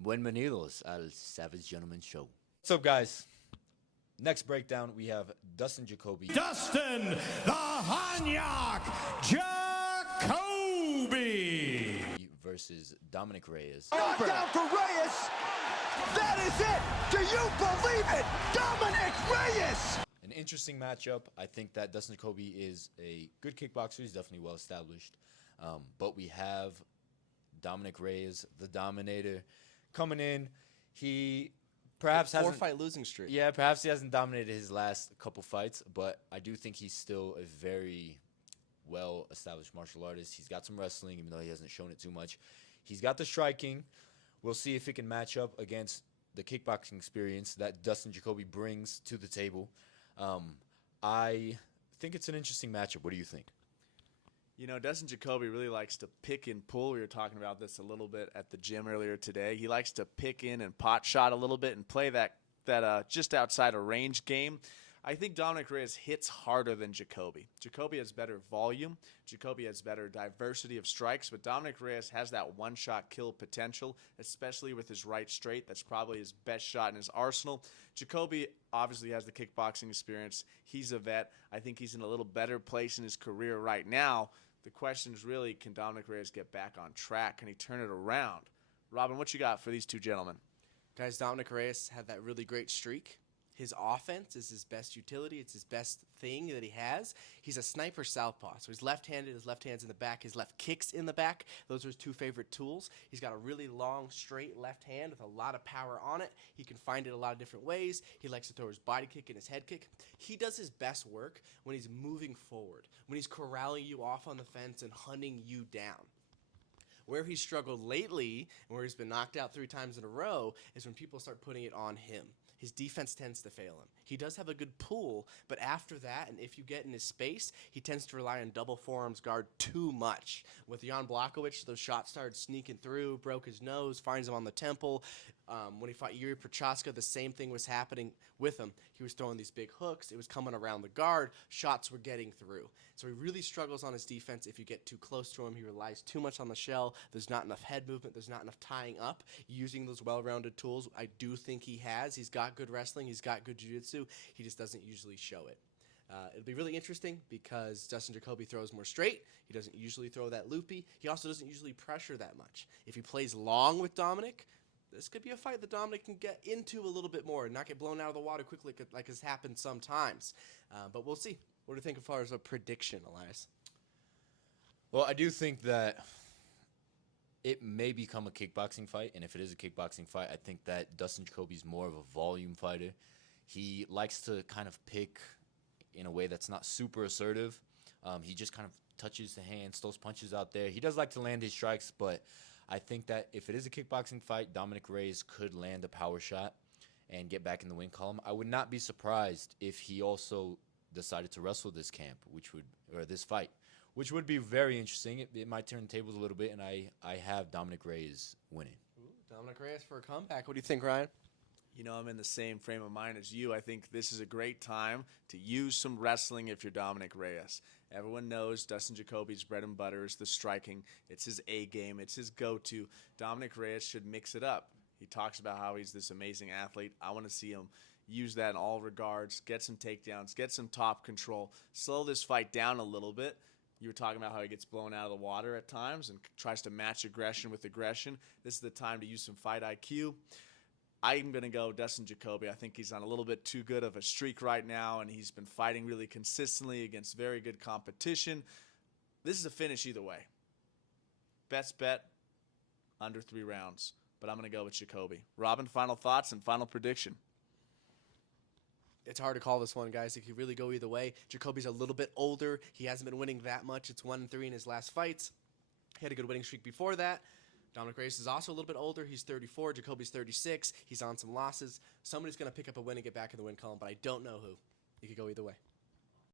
Bienvenidos al Savage Gentleman Show. What's up, guys? Next breakdown, we have Dustin Jacoby. Dustin the Hanyak Jacoby Versus Dominick Reyes. Knockdown for Reyes! That is it! Do you believe it? Dominick Reyes! An interesting matchup. I think that Dustin Jacoby is a good kickboxer. He's definitely well established. But we have Dominick Reyes, the Dominator, coming in. He perhaps has four-fight losing streak. Yeah, perhaps he hasn't dominated his last couple fights, but I do think he's still a very well-established martial artist. He's got some wrestling, even though he hasn't shown it too much. He's got the striking. We'll see if he can match up against the kickboxing experience that Dustin Jacoby brings to the table. I think it's an interesting matchup. What do you think? You know, Dustin Jacoby really likes to pick and pull. We were talking about this a little bit at the gym earlier today. He likes to pick in and pot shot a little bit and play that just outside of range game. I think Dominick Reyes hits harder than Jacoby. Jacoby has better volume. Jacoby has better diversity of strikes, but Dominick Reyes has that one-shot kill potential, especially with his right straight. That's probably his best shot in his arsenal. Jacoby obviously has the kickboxing experience. He's a vet. I think he's in a little better place in his career right now. The question is really, can Dominick Reyes get back on track? Can he turn it around? Robin, what you got for these two gentlemen? Guys, Dominick Reyes had that really great streak. His offense is his best utility. It's his best thing that he has. He's a sniper southpaw. So he's left-handed. His left hand's in the back. His left kick's in the back. Those are his two favorite tools. He's got a really long, straight left hand with a lot of power on it. He can find it a lot of different ways. He likes to throw his body kick and his head kick. He does his best work when he's moving forward, when he's corralling you off on the fence and hunting you down. Where he's struggled lately, and where he's been knocked out 3 times in a row, is when people start putting it on him. His defense tends to fail him. He does have a good pull, but after that, and if you get in his space, he tends to rely on double forearms guard too much. With Jan Blachowicz, those shots started sneaking through, broke his nose, finds him on the temple. When he fought Yuri Prochaska, the same thing was happening with him. He was throwing these big hooks. It was coming around the guard. Shots were getting through. So he really struggles on his defense if you get too close to him. He relies too much on the shell. There's not enough head movement. There's not enough tying up. Using those well-rounded tools, I do think he has. He's got good wrestling. He's got good jiu-jitsu. He just doesn't usually show it. It'll be really interesting because Dustin Jacoby throws more straight. He doesn't usually throw that loopy. He also doesn't usually pressure that much. If he plays long with Dominick, this could be a fight that Dominick can get into a little bit more and not get blown out of the water quickly like has happened sometimes. But we'll see. What do you think as far as a prediction, Elias? Well, I do think that it may become a kickboxing fight, and if it is a kickboxing fight, I think that Dustin Jacoby's more of a volume fighter. He likes to kind of pick in a way that's not super assertive. He just kind of touches the hands, throws punches out there. He does like to land his strikes, but I think that if it is a kickboxing fight, Dominick Reyes could land a power shot and get back in the win column. I would not be surprised if he also decided to wrestle this this fight, which would be very interesting. It might turn the tables a little bit, and I have Dominick Reyes winning. Ooh, Dominick Reyes for a comeback. What do you think, Ryan? You know, I'm in the same frame of mind as you. I think this is a great time to use some wrestling if you're Dominick Reyes. Everyone knows Dustin Jacoby's bread and butter is the striking. It's his A game. It's his go-to. Dominick Reyes should mix it up. He talks about how he's this amazing athlete. I want to see him use that in all regards, get some takedowns, get some top control, slow this fight down a little bit. You were talking about how he gets blown out of the water at times and tries to match aggression with aggression. This is the time to use some fight IQ. I'm going to go Dustin Jacoby. I think he's on a little bit too good of a streak right now, and he's been fighting really consistently against very good competition. This is a finish either way. Best bet, under 3 rounds. But I'm going to go with Jacoby. Robin, final thoughts and final prediction. It's hard to call this one, guys. It could really go either way. Jacoby's a little bit older. He hasn't been winning that much. It's 1-3 in his last fights. He had a good winning streak before that. Dominick Reyes is also a little bit older. He's 34. Jacoby's 36. He's on some losses. Somebody's going to pick up a win and get back in the win column, but I don't know who. It could go either way.